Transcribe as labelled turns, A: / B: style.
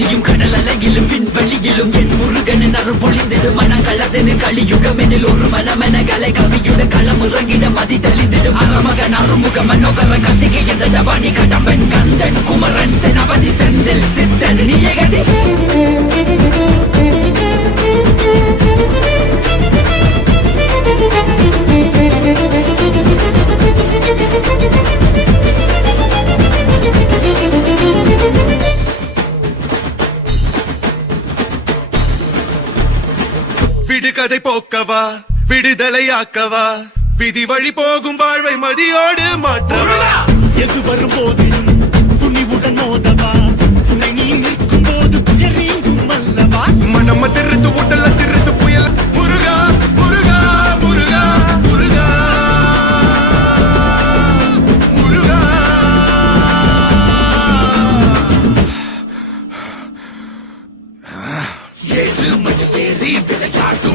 A: நதியும் கடல் அலையிலும் விண்வெளியிலும் என் முருகனின் அருள் பொழிந்திடும் மனங்களதனு கலியுகம் எனில் ஒரு மனமென கலை கவியுடன் களம் இறங்கிட மதி தெளிந்திடும். அறமகன் அருமுக மனோகர கத்திகை எந்த ஜபானி கடம்பன் கந்தன் குமரன் செனபதி சென
B: விடுகதை போக்கவா? விடுதலையாக்கவா? விதி வழி போகும் வாழ்வை மதியோடு மாற்றவா?
C: எது வரும் போதிலும் துணிவுடன் மோதவா? துணை நீ நிற்கும் போது புயறீங்கும் அல்லவா?
B: மனம திருத்து உடல திருத்து புயல். முருகா முருகா முருகா முருகா. முருகா. எது மணி பேரி விளையாட்டு.